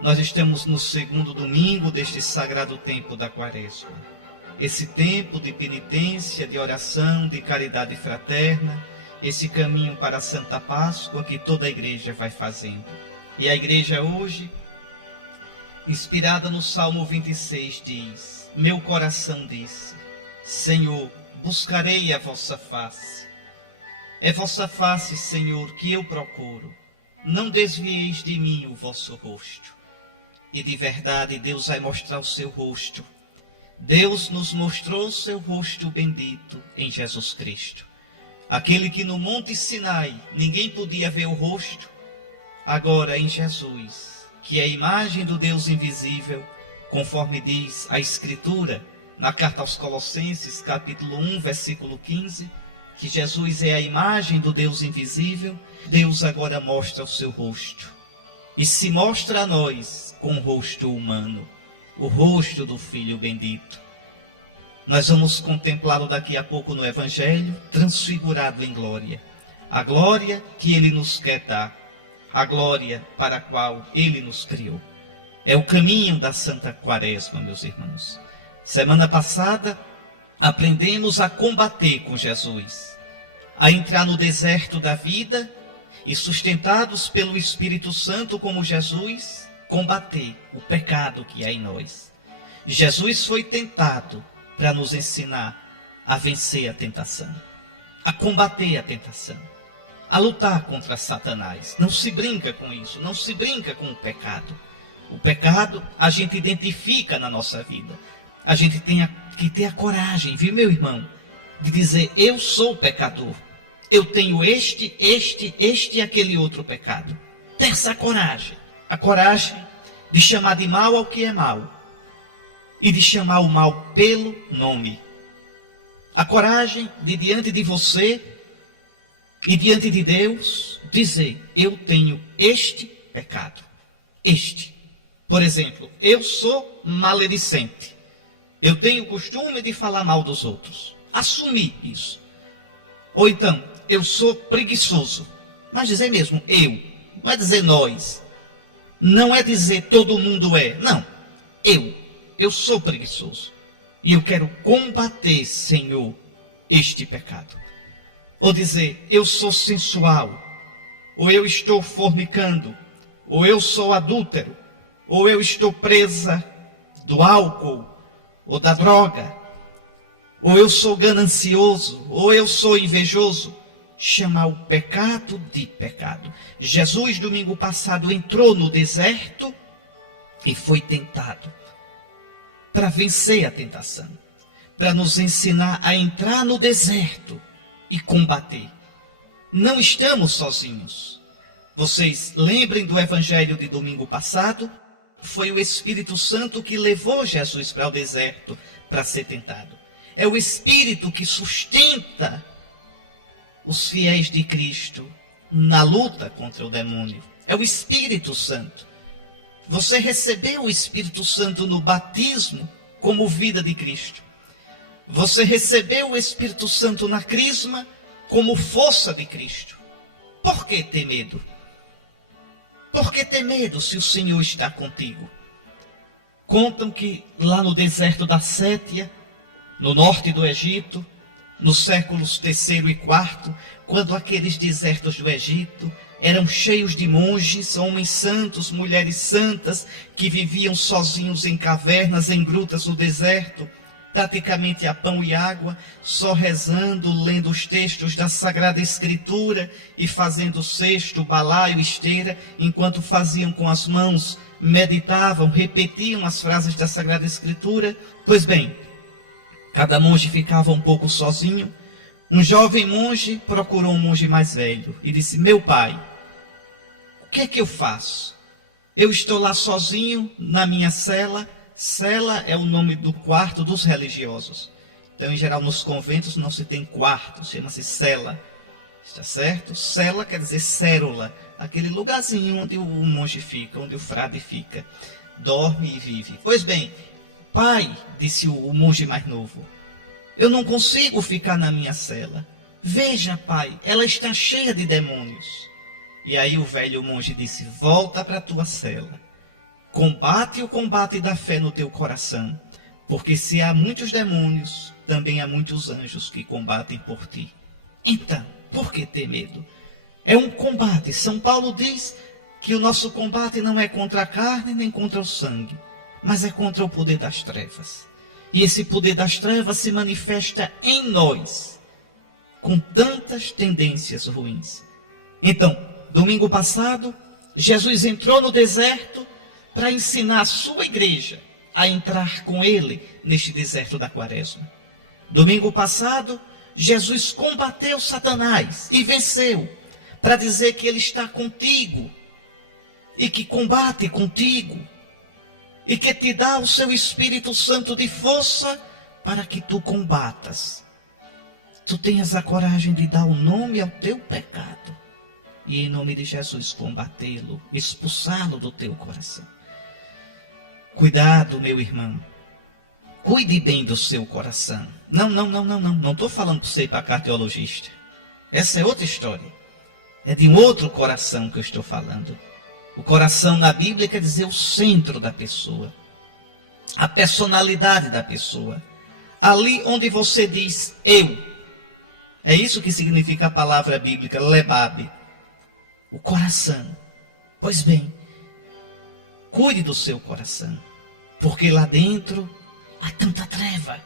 Nós estamos no segundo domingo deste sagrado tempo da Quaresma. Esse tempo de penitência, de oração, de caridade fraterna, esse caminho para a Santa Páscoa que toda a igreja vai fazendo. E a igreja hoje, inspirada no Salmo 26, diz: meu coração disse, Senhor, buscarei a vossa face. É vossa face, Senhor, que eu procuro. Não desvieis de mim o vosso rosto. E de verdade Deus vai mostrar o seu rosto. Deus nos mostrou o seu rosto bendito em Jesus Cristo. Aquele que no Monte Sinai ninguém podia ver o rosto, agora em Jesus, que é a imagem do Deus invisível, conforme diz a Escritura, na carta aos Colossenses, capítulo 1, versículo 15, que Jesus é a imagem do Deus invisível. Deus agora mostra o seu rosto. E se mostra a nós com o rosto humano, o rosto do Filho bendito. Nós vamos contemplá-lo daqui a pouco no Evangelho, transfigurado em glória. A glória que Ele nos quer dar, a glória para a qual Ele nos criou. É o caminho da Santa Quaresma, meus irmãos. Semana passada, aprendemos a combater com Jesus, a entrar no deserto da vida e, sustentados pelo Espírito Santo como Jesus, combater o pecado que há em nós. Jesus foi tentado para nos ensinar a vencer a tentação, a combater a tentação, a lutar contra Satanás. Não se brinca com isso, não se brinca com o pecado. O pecado a gente identifica na nossa vida. A gente tem que ter a coragem, viu, meu irmão, de dizer: eu sou pecador. Eu tenho este e aquele outro pecado. Ter essa coragem. A coragem de chamar de mal ao que é mal. E de chamar o mal pelo nome. A coragem de, diante de você e diante de Deus, dizer: eu tenho este pecado. Este. Por exemplo, eu sou maledicente. Eu tenho o costume de falar mal dos outros. Assumir isso. Ou então, eu sou preguiçoso. Mas dizer mesmo eu. Não é dizer nós. Não é dizer todo mundo é. Não. Eu sou preguiçoso. E eu quero combater, Senhor, este pecado. Ou dizer: eu sou sensual. Ou eu estou fornicando. Ou eu sou adúltero. Ou eu estou presa do álcool ou da droga, ou eu sou ganancioso, ou eu sou invejoso. Chamar o pecado de pecado. Jesus, domingo passado, entrou no deserto e foi tentado para vencer a tentação, para nos ensinar a entrar no deserto e combater. Não estamos sozinhos. Vocês lembrem do Evangelho de domingo passado? Foi o Espírito Santo que levou Jesus para o deserto para ser tentado. É o Espírito que sustenta os fiéis de Cristo na luta contra o demônio. É o Espírito Santo. Você recebeu o Espírito Santo no batismo como vida de Cristo. Você recebeu o Espírito Santo na crisma como força de Cristo. Por que ter medo? Por que ter medo se o Senhor está contigo? Contam que lá no deserto da Sétia, no norte do Egito, nos séculos III e IV, quando aqueles desertos do Egito eram cheios de monges, homens santos, mulheres santas, que viviam sozinhos em cavernas, em grutas no deserto, praticamente a pão e água, só rezando, lendo os textos da Sagrada Escritura e fazendo cesto, balaio, esteira, enquanto faziam com as mãos, meditavam, repetiam as frases da Sagrada Escritura. Pois bem, cada monge ficava um pouco sozinho. Um jovem monge procurou um monge mais velho e disse: meu pai, o que é que eu faço? Eu estou lá sozinho na minha cela. Cela é o nome do quarto dos religiosos. Então, em geral, nos conventos não se tem quarto, chama-se cela. Está certo? Cela quer dizer cérula, aquele lugarzinho onde o monge fica, onde o frade fica, dorme e vive. Pois bem, pai, disse o monge mais novo, eu não consigo ficar na minha cela. Veja, pai, ela está cheia de demônios. E aí o velho monge disse: volta para a tua cela. Combate o combate da fé no teu coração, porque se há muitos demônios, também há muitos anjos que combatem por ti. Então, por que ter medo? É um combate. São Paulo diz que o nosso combate não é contra a carne nem contra o sangue, mas é contra o poder das trevas. E esse poder das trevas se manifesta em nós, com tantas tendências ruins. Então, domingo passado, Jesus entrou no deserto para ensinar a sua igreja a entrar com ele neste deserto da quaresma. Domingo passado, Jesus combateu Satanás e venceu, para dizer que ele está contigo, e que combate contigo, e que te dá o seu Espírito Santo de força para que tu combatas. Tu tenhas a coragem de dar o nome ao teu pecado, e em nome de Jesus combatê-lo, expulsá-lo do teu coração. Cuidado, meu irmão. Cuide bem do seu coração. Não estou falando para você ir para cardiologista. Essa é outra história. É de um outro coração que eu estou falando. O coração na Bíblia quer dizer o centro da pessoa. A personalidade da pessoa. Ali onde você diz eu. É isso que significa a palavra bíblica, lebab. O coração. Pois bem, cuide do seu coração. Porque lá dentro há tanta treva.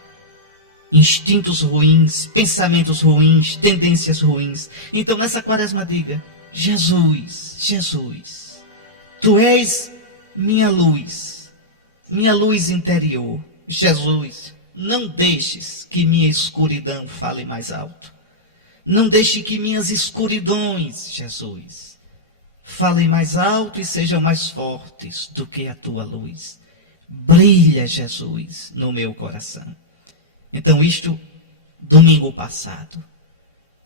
Instintos ruins, pensamentos ruins, tendências ruins. Então nessa quaresma diga, Jesus, Jesus, Tu és minha luz interior. Jesus, não deixes que minha escuridão fale mais alto. Não deixe que minhas escuridões, Jesus, falem mais alto e sejam mais fortes do que a Tua luz. Brilha, Jesus, no meu coração. Então isto, domingo passado.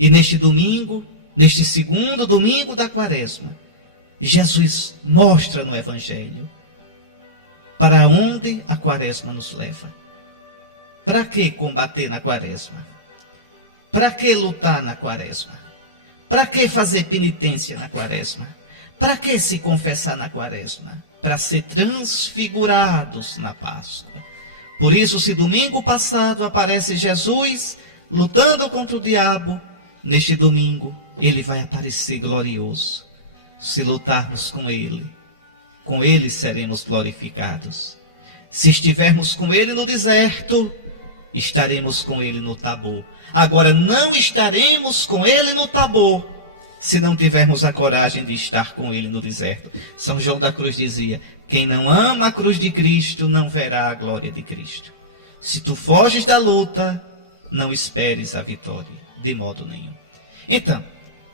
E neste domingo, neste segundo domingo da quaresma, Jesus mostra no Evangelho para onde a quaresma nos leva. Para que combater na quaresma? Para que lutar na quaresma? Para que fazer penitência na quaresma? Para que se confessar na quaresma? Para ser transfigurados na Páscoa. Por isso, se domingo passado aparece Jesus lutando contra o diabo, neste domingo ele vai aparecer glorioso. Se lutarmos com ele seremos glorificados. Se estivermos com ele no deserto, estaremos com ele no Tabor. Agora, não estaremos com ele no Tabor se não tivermos a coragem de estar com ele no deserto. São João da Cruz dizia, quem não ama a cruz de Cristo não verá a glória de Cristo. Se tu foges da luta, não esperes a vitória, de modo nenhum. Então,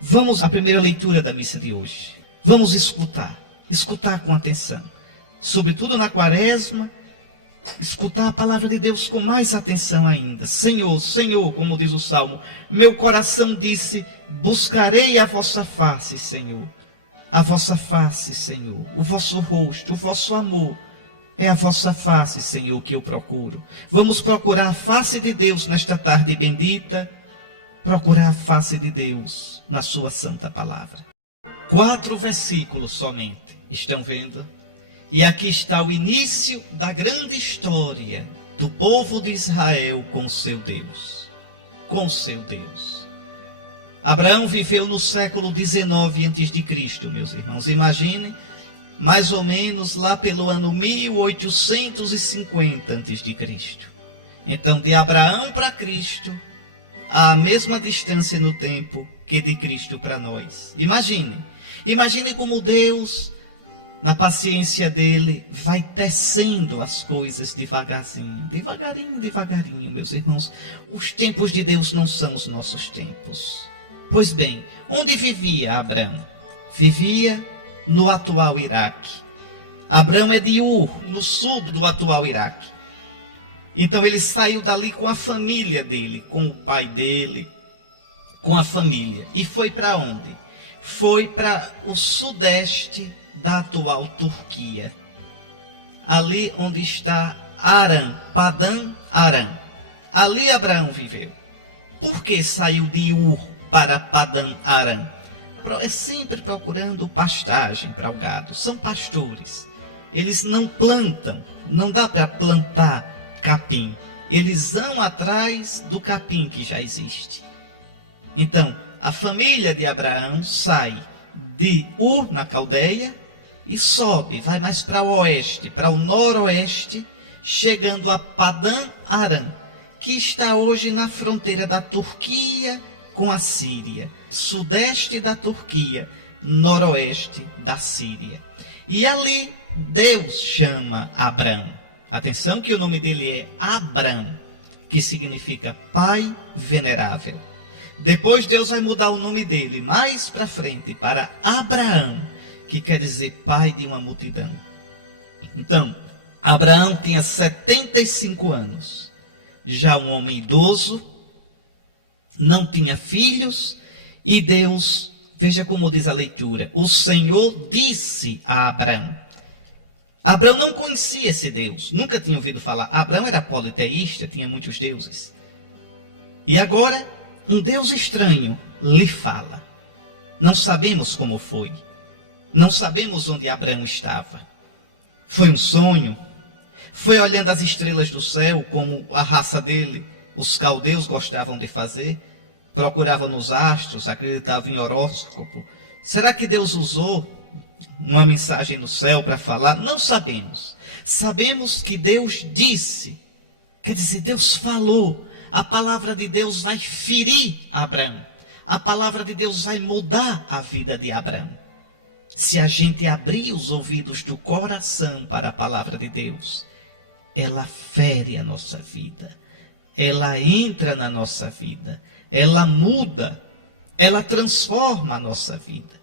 vamos à primeira leitura da missa de hoje. Vamos escutar com atenção. Sobretudo na quaresma, escutar a palavra de Deus com mais atenção ainda. Senhor, Senhor, como diz o Salmo, meu coração disse, buscarei a vossa face, Senhor. A vossa face, Senhor. O vosso rosto, o vosso amor. É a vossa face, Senhor, que eu procuro. Vamos procurar a face de Deus nesta tarde bendita. Procurar a face de Deus na sua santa palavra. 4 versículos somente. Estão vendo? E aqui está o início da grande história do povo de Israel com seu Deus. Com seu Deus. Abraão viveu no século 19 a.C., meus irmãos. Imaginem, mais ou menos lá pelo ano 1850 a.C. Então, de Abraão para Cristo, há a mesma distância no tempo que de Cristo para nós. Imaginem como Deus, na paciência dele, vai tecendo as coisas devagarzinho, meus irmãos. Os tempos de Deus não são os nossos tempos. Pois bem, onde vivia Abraão? Vivia no atual Iraque. Abraão é de Ur, no sul do atual Iraque. Então ele saiu dali com a família dele, com o pai dele, com a família. E foi para onde? Foi para o sudeste da atual Turquia. Ali onde está Arã, Padã Arã. Ali Abraão viveu. Por que saiu de Ur para Padã Arã? É sempre procurando pastagem para o gado. São pastores. Eles não plantam, não dá para plantar capim. Eles vão atrás do capim que já existe. Então, a família de Abraão sai de Ur, na Caldeia, e sobe, vai mais para o oeste, para o noroeste, chegando a Padã Arã, que está hoje na fronteira da Turquia com a Síria, sudeste da Turquia, noroeste da Síria. E ali Deus chama Abrão. Atenção que o nome dele é Abrão, que significa Pai Venerável. Depois Deus vai mudar o nome dele mais para frente para Abraão, que quer dizer pai de uma multidão. Então, Abraão tinha 75 anos, já um homem idoso, não tinha filhos, e Deus, veja como diz a leitura, o Senhor disse a Abraão. Abraão não conhecia esse Deus, nunca tinha ouvido falar. Abraão era politeísta, tinha muitos deuses. E agora, um Deus estranho lhe fala. Não sabemos como foi. Não sabemos onde Abraão estava. Foi um sonho? Foi olhando as estrelas do céu, como a raça dele, os caldeus, gostavam de fazer? Procuravam nos astros, acreditavam em horóscopo. Será que Deus usou uma mensagem no céu para falar? Não sabemos. Sabemos que Deus disse, quer dizer, Deus falou. A palavra de Deus vai ferir Abraão. A palavra de Deus vai mudar a vida de Abraão. Se a gente abrir os ouvidos do coração para a palavra de Deus, ela fere a nossa vida, ela entra na nossa vida, ela muda, ela transforma a nossa vida.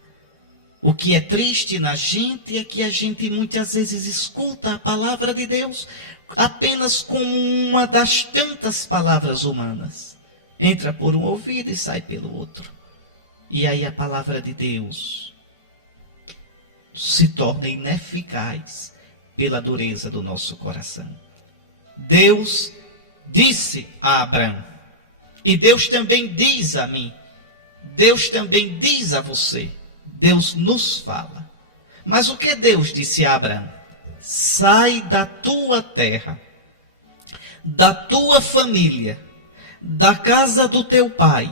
O que é triste na gente é que a gente muitas vezes escuta a palavra de Deus apenas como uma das tantas palavras humanas. Entra por um ouvido e sai pelo outro. E aí a palavra de Deus se torna ineficaz pela dureza do nosso coração. Deus disse a Abraão, e Deus também diz a mim, Deus também diz a você, Deus nos fala. Mas o que Deus disse a Abraão? Sai da tua terra, da tua família, da casa do teu pai,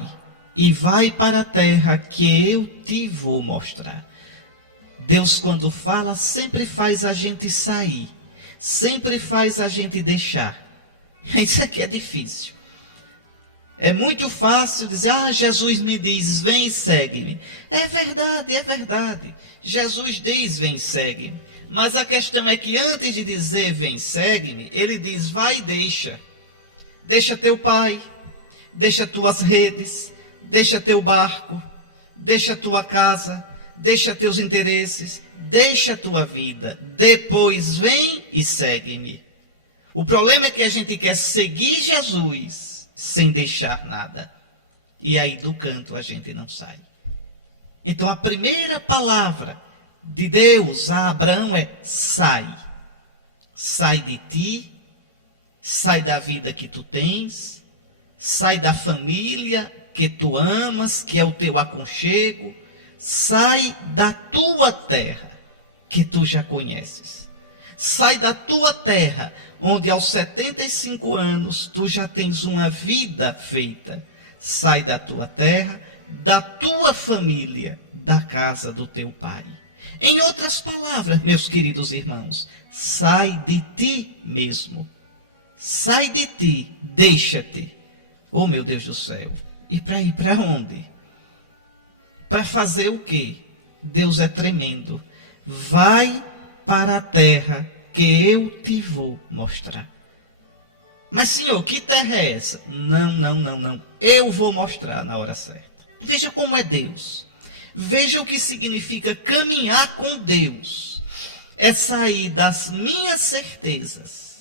e vai para a terra que eu te vou mostrar. Deus, quando fala, sempre faz a gente sair, sempre faz a gente deixar. Isso aqui é difícil. É muito fácil dizer, Jesus me diz, vem e segue-me. É verdade, é verdade. Jesus diz, vem e segue-me. Mas a questão é que antes de dizer, vem e segue-me, ele diz, vai e deixa. Deixa teu pai, deixa tuas redes, deixa teu barco, deixa tua casa, deixa teus interesses, deixa tua vida, depois vem e segue-me. O problema é que a gente quer seguir Jesus sem deixar nada. E aí do canto a gente não sai. Então a primeira palavra de Deus a Abraão é sai. Sai de ti, sai da vida que tu tens, sai da família que tu amas, que é o teu aconchego. Sai da tua terra, que tu já conheces. Sai da tua terra, onde aos 75 anos tu já tens uma vida feita. Sai da tua terra, da tua família, da casa do teu pai. Em outras palavras, meus queridos irmãos, sai de ti mesmo. Sai de ti, deixa-te. Oh, meu Deus do céu. E para ir para onde? Para fazer o quê? Deus é tremendo. Vai para a terra que eu te vou mostrar. Mas, Senhor, que terra é essa? Não. Eu vou mostrar na hora certa. Veja como é Deus. Veja o que significa caminhar com Deus. É sair das minhas certezas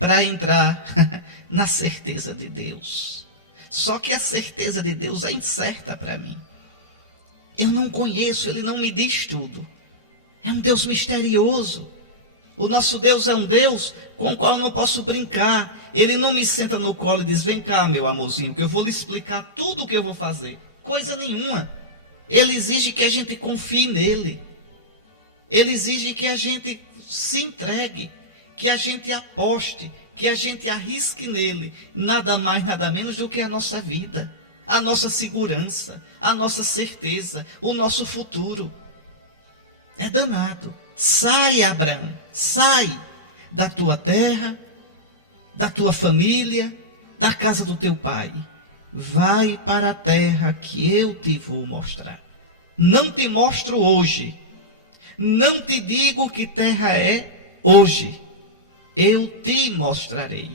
para entrar na certeza de Deus. Só que a certeza de Deus é incerta para mim. Eu não conheço, Ele não me diz tudo. É um Deus misterioso. O nosso Deus é um Deus com o qual eu não posso brincar. Ele não me senta no colo e diz, vem cá, meu amorzinho, que eu vou lhe explicar tudo o que eu vou fazer. Coisa nenhuma. Ele exige que a gente confie nele. Ele exige que a gente se entregue, que a gente aposte, que a gente arrisque nele, nada mais, nada menos do que a nossa vida, a nossa segurança, a nossa certeza, o nosso futuro. É danado. Sai, Abraão, sai da tua terra, da tua família, da casa do teu pai. Vai para a terra que eu te vou mostrar. Não te mostro hoje. Não te digo que terra é hoje. Eu te mostrarei.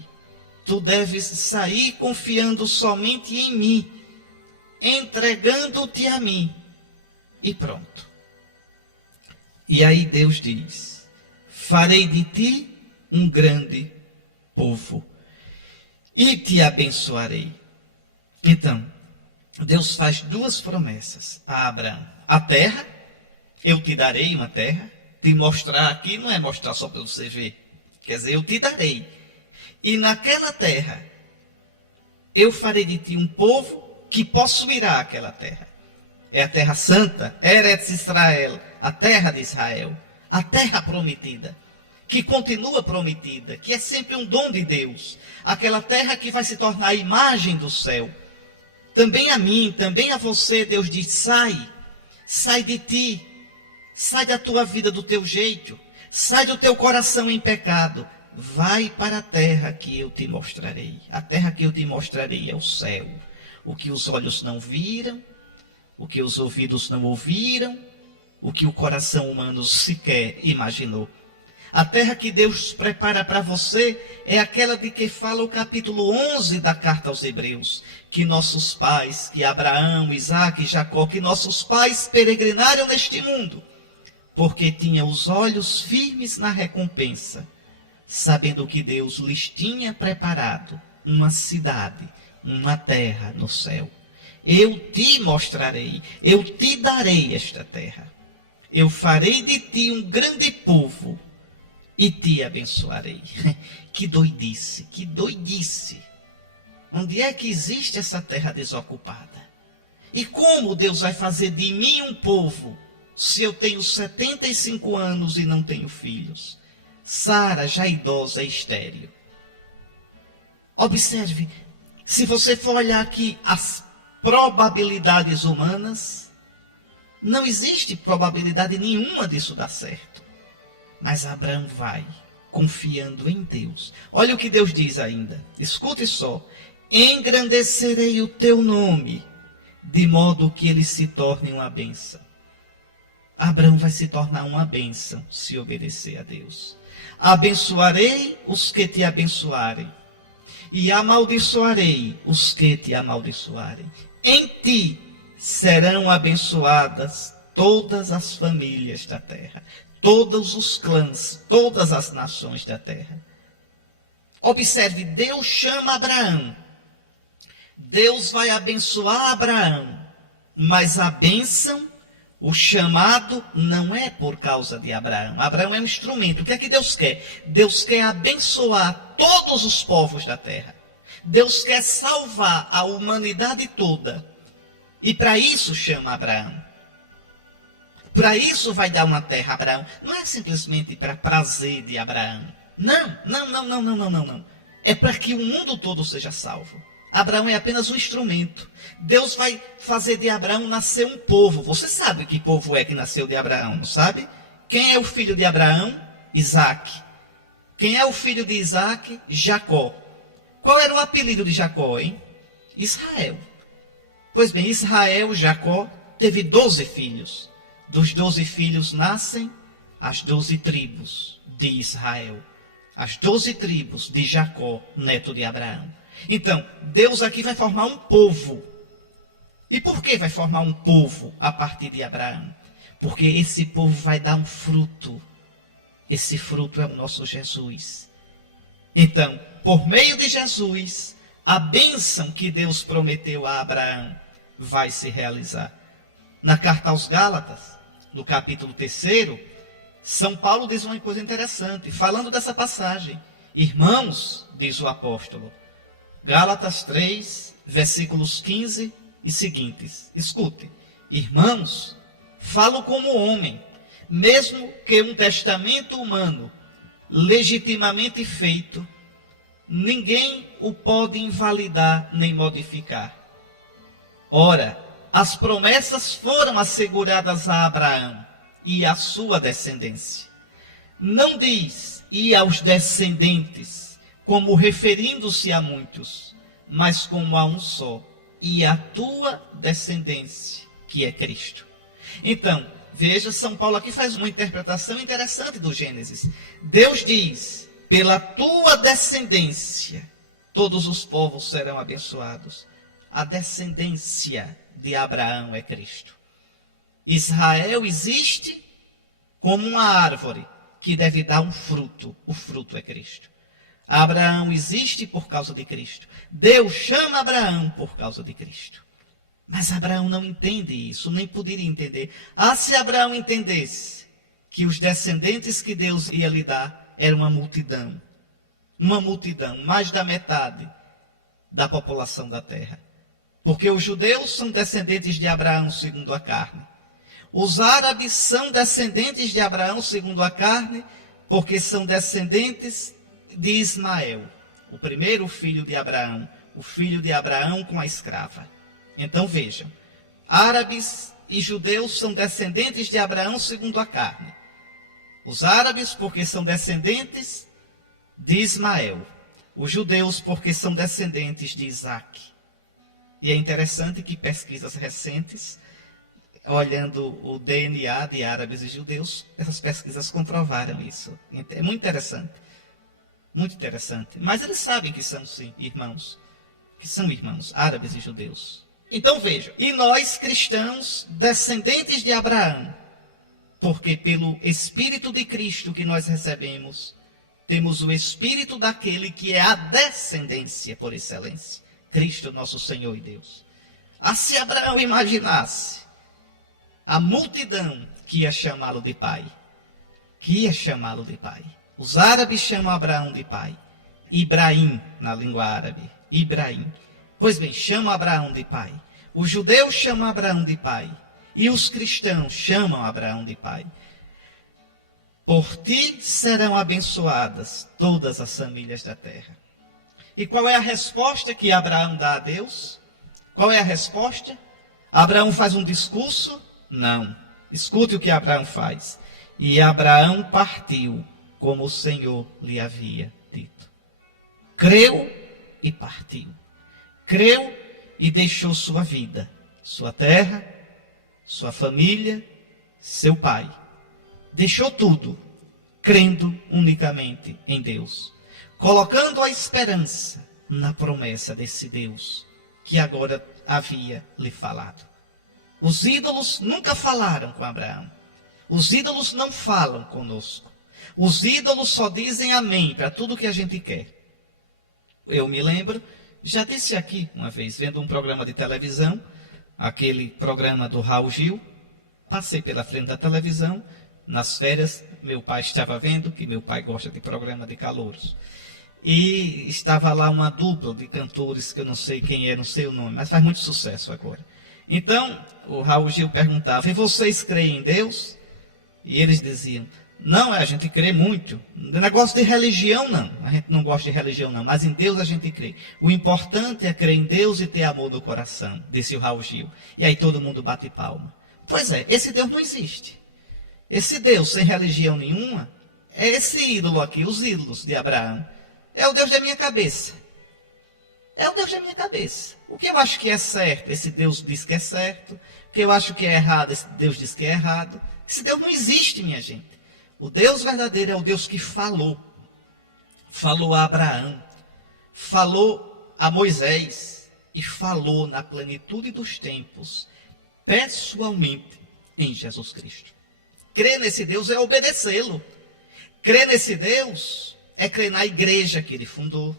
Tu deves sair confiando somente em mim, entregando-te a mim. E pronto. E aí Deus diz: farei de ti um grande povo e te abençoarei. Então, Deus faz duas promessas a Abraão. A terra, eu te darei uma terra. Te mostrar aqui não é mostrar só para você ver. Quer dizer, eu te darei. E naquela terra, eu farei de ti um povo que possuirá aquela terra. É a terra santa, Eretz Israel, a terra de Israel, a terra prometida, que continua prometida, que é sempre um dom de Deus. Aquela terra que vai se tornar a imagem do céu. Também a mim, também a você, Deus diz: sai de ti, sai da tua vida do teu jeito, sai do teu coração em pecado, vai para a terra que eu te mostrarei. A terra que eu te mostrarei é o céu, o que os olhos não viram, o que os ouvidos não ouviram, o que o coração humano sequer imaginou. A terra que Deus prepara para você é aquela de que fala o capítulo 11 da carta aos Hebreus. Que nossos pais, que Abraão, Isaque e Jacó, que nossos pais peregrinaram neste mundo, porque tinham os olhos firmes na recompensa, sabendo que Deus lhes tinha preparado uma cidade, uma terra no céu. Eu te mostrarei, eu te darei esta terra. Eu farei de ti um grande povo e te abençoarei. Que doidice, que doidice. Onde é que existe essa terra desocupada? E como Deus vai fazer de mim um povo, se eu tenho 75 anos e não tenho filhos? Sara, já idosa, é estéril. Observe, se você for olhar aqui as probabilidades humanas, não existe probabilidade nenhuma disso dar certo. Mas Abraão vai, confiando em Deus. Olha o que Deus diz ainda. Escute só. Engrandecerei o teu nome, de modo que ele se torne uma bênção. Abraão vai se tornar uma bênção se obedecer a Deus. Abençoarei os que te abençoarem, e amaldiçoarei os que te amaldiçoarem. Em ti serão abençoadas todas as famílias da terra, todos os clãs, todas as nações da terra. Observe, Deus chama Abraão. Deus vai abençoar Abraão, mas a bênção, o chamado, não é por causa de Abraão. Abraão é um instrumento. O que é que Deus quer? Deus quer abençoar todos os povos da terra. Deus quer salvar a humanidade toda. E para isso chama Abraão. Para isso vai dar uma terra a Abraão. Não é simplesmente para prazer de Abraão. Não. É para que o mundo todo seja salvo. Abraão é apenas um instrumento. Deus vai fazer de Abraão nascer um povo. Você sabe que povo é que nasceu de Abraão, não sabe? Quem é o filho de Abraão? Isaque. Quem é o filho de Isaque? Jacó. Qual era o apelido de Jacó, hein? Israel. Pois bem, Israel, Jacó, teve 12 filhos. Dos 12 filhos nascem as 12 tribos de Israel. As 12 tribos de Jacó, neto de Abraão. Então, Deus aqui vai formar um povo. E por que vai formar um povo a partir de Abraão? Porque esse povo vai dar um fruto. Esse fruto é o nosso Jesus. Então, por meio de Jesus, a bênção que Deus prometeu a Abraão vai se realizar. Na carta aos Gálatas, no capítulo 3, São Paulo diz uma coisa interessante, falando dessa passagem. Irmãos, diz o apóstolo, Gálatas 3, versículos 15 e seguintes. Escute, irmãos, falo como homem, Mesmo que um testamento humano, legitimamente feito, ninguém o pode invalidar nem modificar. Ora, as promessas foram asseguradas a Abraão e à sua descendência. Não diz e aos descendentes, como referindo-se a muitos, mas como a um só, e a tua descendência, que é Cristo. Então, veja, São Paulo aqui faz uma interpretação interessante do Gênesis. Deus diz, pela tua descendência, todos os povos serão abençoados. A descendência de Abraão é Cristo. Israel existe como uma árvore que deve dar um fruto. O fruto é Cristo. Abraão existe por causa de Cristo. Deus chama Abraão por causa de Cristo. Mas Abraão não entende isso, nem poderia entender. Se Abraão entendesse que os descendentes que Deus ia lhe dar eram uma multidão, mais da metade da população da terra. Porque os judeus são descendentes de Abraão segundo a carne. Os árabes são descendentes de Abraão segundo a carne, porque são descendentes de Ismael, o primeiro filho de Abraão, o filho de Abraão com a escrava. Então vejam, árabes e judeus são descendentes de Abraão segundo a carne. Os árabes porque são descendentes de Ismael. Os judeus porque são descendentes de Isaque. E é interessante que pesquisas recentes, olhando o DNA de árabes e judeus, essas pesquisas comprovaram isso. É muito interessante. Muito interessante. Mas eles sabem que são, sim, irmãos. Que são irmãos, árabes e judeus. Então vejam, e nós cristãos, descendentes de Abraão, porque pelo Espírito de Cristo que nós recebemos, temos o Espírito daquele que é a descendência por excelência, Cristo nosso Senhor e Deus. Se Abraão imaginasse a multidão que ia chamá-lo de pai, os árabes chamam Abraão de pai, Ibrahim na língua árabe, Ibrahim. Pois bem, chamam Abraão de pai. Os judeus chamam Abraão de pai. E os cristãos chamam Abraão de pai. Por ti serão abençoadas todas as famílias da terra. E qual é a resposta que Abraão dá a Deus? Qual é a resposta? Abraão faz um discurso? Não. Escute o que Abraão faz. E Abraão partiu, como o Senhor lhe havia dito. Creu e partiu. Creu e deixou sua vida, sua terra, sua família, seu pai. Deixou tudo, crendo unicamente em Deus. Colocando a esperança na promessa desse Deus que agora havia lhe falado. Os ídolos nunca falaram com Abraão. Os ídolos não falam conosco. Os ídolos só dizem amém para tudo que a gente quer. Eu me lembro, já disse aqui uma vez, vendo um programa de televisão, aquele programa do Raul Gil, passei pela frente da televisão, nas férias, meu pai estava vendo, que meu pai gosta de programa de calouros. E estava lá uma dupla de cantores, que eu não sei quem é, não sei o nome, mas faz muito sucesso agora. Então, o Raul Gil perguntava, e vocês creem em Deus? E eles diziam, não, a gente crê muito. Negócio de religião, não. A gente não gosta de religião, não. Mas em Deus a gente crê. O importante é crer em Deus e ter amor no coração, disse o Raul Gil. E aí todo mundo bate palma. Pois é, esse Deus não existe. Esse Deus sem religião nenhuma, é esse ídolo aqui, os ídolos de Abraão. É o Deus da minha cabeça. É o Deus da minha cabeça. O que eu acho que é certo, esse Deus diz que é certo. O que eu acho que é errado, esse Deus diz que é errado. Esse Deus não existe, minha gente. O Deus verdadeiro é o Deus que falou. Falou a Abraão. Falou a Moisés. E falou na plenitude dos tempos, pessoalmente, em Jesus Cristo. Crer nesse Deus é obedecê-lo. Crer nesse Deus é crer na igreja que ele fundou.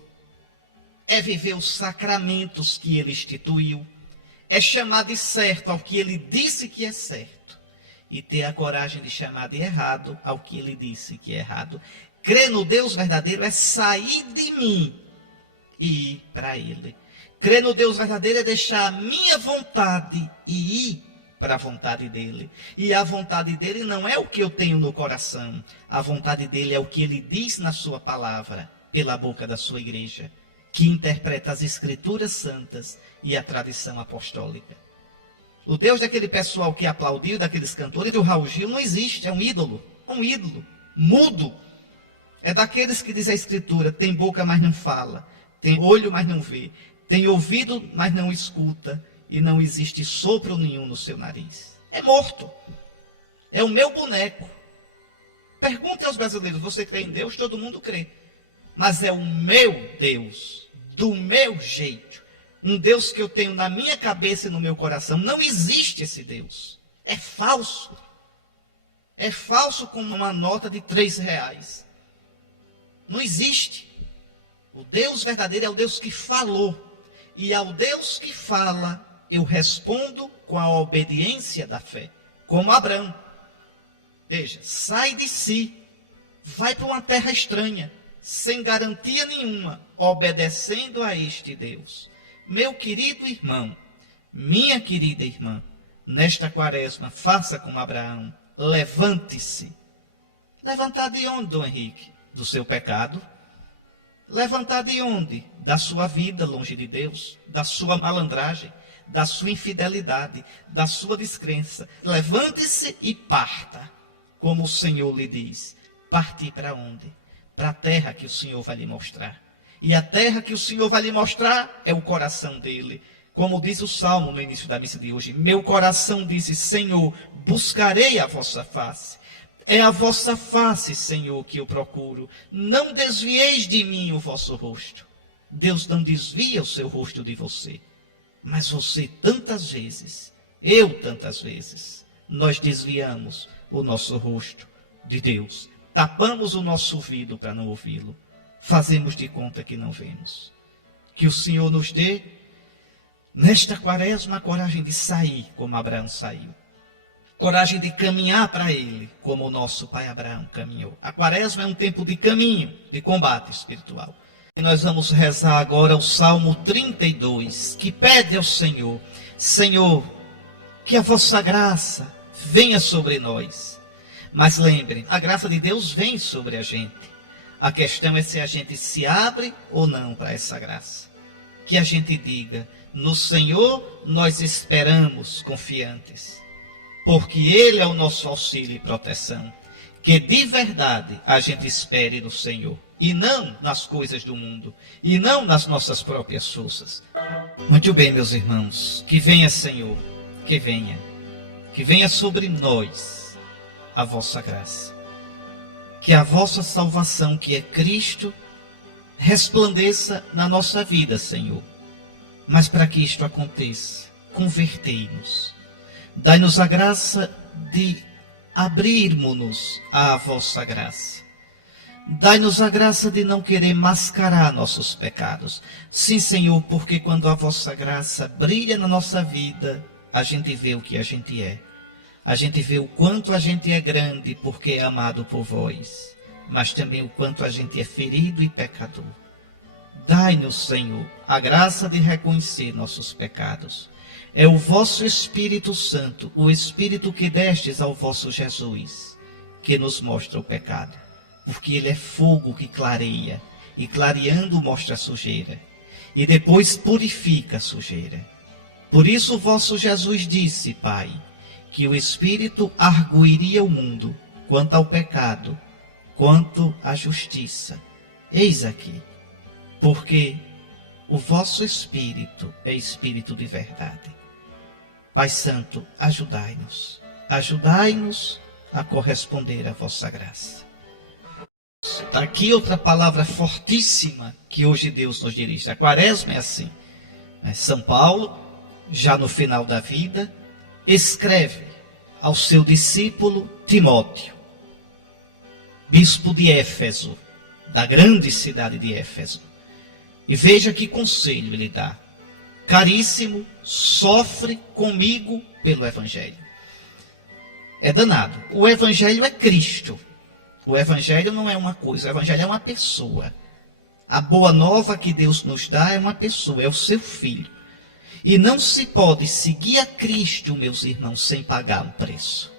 É viver os sacramentos que ele instituiu. É chamar de certo ao que ele disse que é certo. E ter a coragem de chamar de errado ao que ele disse que é errado. Crer no Deus verdadeiro é sair de mim e ir para ele. Crer no Deus verdadeiro é deixar a minha vontade e ir para a vontade dele. E a vontade dele não é o que eu tenho no coração. A vontade dele é o que ele diz na sua palavra, pela boca da sua igreja, que interpreta as escrituras santas e a tradição apostólica. O Deus daquele pessoal que aplaudiu, daqueles cantores, o Raul Gil, não existe, é um ídolo, mudo. É daqueles que diz a escritura, tem boca, mas não fala, tem olho, mas não vê, tem ouvido, mas não escuta, e não existe sopro nenhum no seu nariz. É morto. É o meu boneco. Pergunte aos brasileiros, você crê em Deus? Todo mundo crê. Mas é o meu Deus, do meu jeito. Um Deus que eu tenho na minha cabeça e no meu coração. Não existe esse Deus. É falso. É falso como uma nota de R$3. Não existe. O Deus verdadeiro é o Deus que falou. E ao Deus que fala, eu respondo com a obediência da fé. Como Abraão. Veja, sai de si. Vai para uma terra estranha. Sem garantia nenhuma. Obedecendo a este Deus. Meu querido irmão. Minha querida irmã. Nesta quaresma, faça como Abraão. Levante-se. Levantar de onde, Dom Henrique? Do seu pecado. Levantar de onde? Da sua vida longe de Deus, da sua malandragem, da sua infidelidade, da sua descrença. Levante-se e parta, como o Senhor lhe diz. Partir para onde? Para a terra que o Senhor vai lhe mostrar. E a terra que o Senhor vai lhe mostrar é o coração dele. Como diz o Salmo no início da missa de hoje, meu coração diz, Senhor, buscarei a vossa face. É a vossa face, Senhor, que eu procuro. Não desvieis de mim o vosso rosto. Deus não desvia o seu rosto de você. Mas você tantas vezes, eu tantas vezes, nós desviamos o nosso rosto de Deus. Tapamos o nosso ouvido para não ouvi-lo. Fazemos de conta que não vemos. Que o Senhor nos dê, nesta quaresma, a coragem de sair como Abraão saiu. Coragem de caminhar para ele, como o nosso pai Abraão caminhou. A quaresma é um tempo de caminho, de combate espiritual. E nós vamos rezar agora o Salmo 32, que pede ao Senhor, Senhor, que a vossa graça venha sobre nós. Mas lembrem, a graça de Deus vem sobre a gente. A questão é se a gente se abre ou não para essa graça. Que a gente diga, no Senhor nós esperamos confiantes. Porque Ele é o nosso auxílio e proteção. Que de verdade a gente espere no Senhor. E não nas coisas do mundo. E não nas nossas próprias forças. Muito bem, meus irmãos. Que venha, Senhor. Que venha. Que venha sobre nós a vossa graça. Que a vossa salvação, que é Cristo, resplandeça na nossa vida, Senhor. Mas para que isto aconteça, convertei-nos. Dai-nos a graça de abrirmos-nos à vossa graça. Dai-nos a graça de não querer mascarar nossos pecados. Sim, Senhor, porque quando a vossa graça brilha na nossa vida, a gente vê o que a gente é. A gente vê o quanto a gente é grande porque é amado por vós, mas também o quanto a gente é ferido e pecador. Dai-nos, Senhor, a graça de reconhecer nossos pecados. É o vosso Espírito Santo, o Espírito que destes ao vosso Jesus, que nos mostra o pecado. Porque ele é fogo que clareia, e clareando mostra a sujeira, e depois purifica a sujeira. Por isso o vosso Jesus disse, Pai, que o Espírito arguiria o mundo, quanto ao pecado, quanto à justiça. Eis aqui, porque o vosso Espírito é Espírito de verdade. Pai Santo, ajudai-nos. Ajudai-nos a corresponder à vossa graça. Está aqui outra palavra fortíssima que hoje Deus nos dirige. A quaresma é assim. São Paulo, já no final da vida, escreve ao seu discípulo Timóteo, bispo de Éfeso, da grande cidade de Éfeso. E veja que conselho ele dá. Caríssimo, sofre comigo pelo Evangelho. É danado. O Evangelho é Cristo. O Evangelho não é uma coisa, o Evangelho é uma pessoa. A boa nova que Deus nos dá é uma pessoa, é o seu Filho. E não se pode seguir a Cristo, meus irmãos, sem pagar um preço.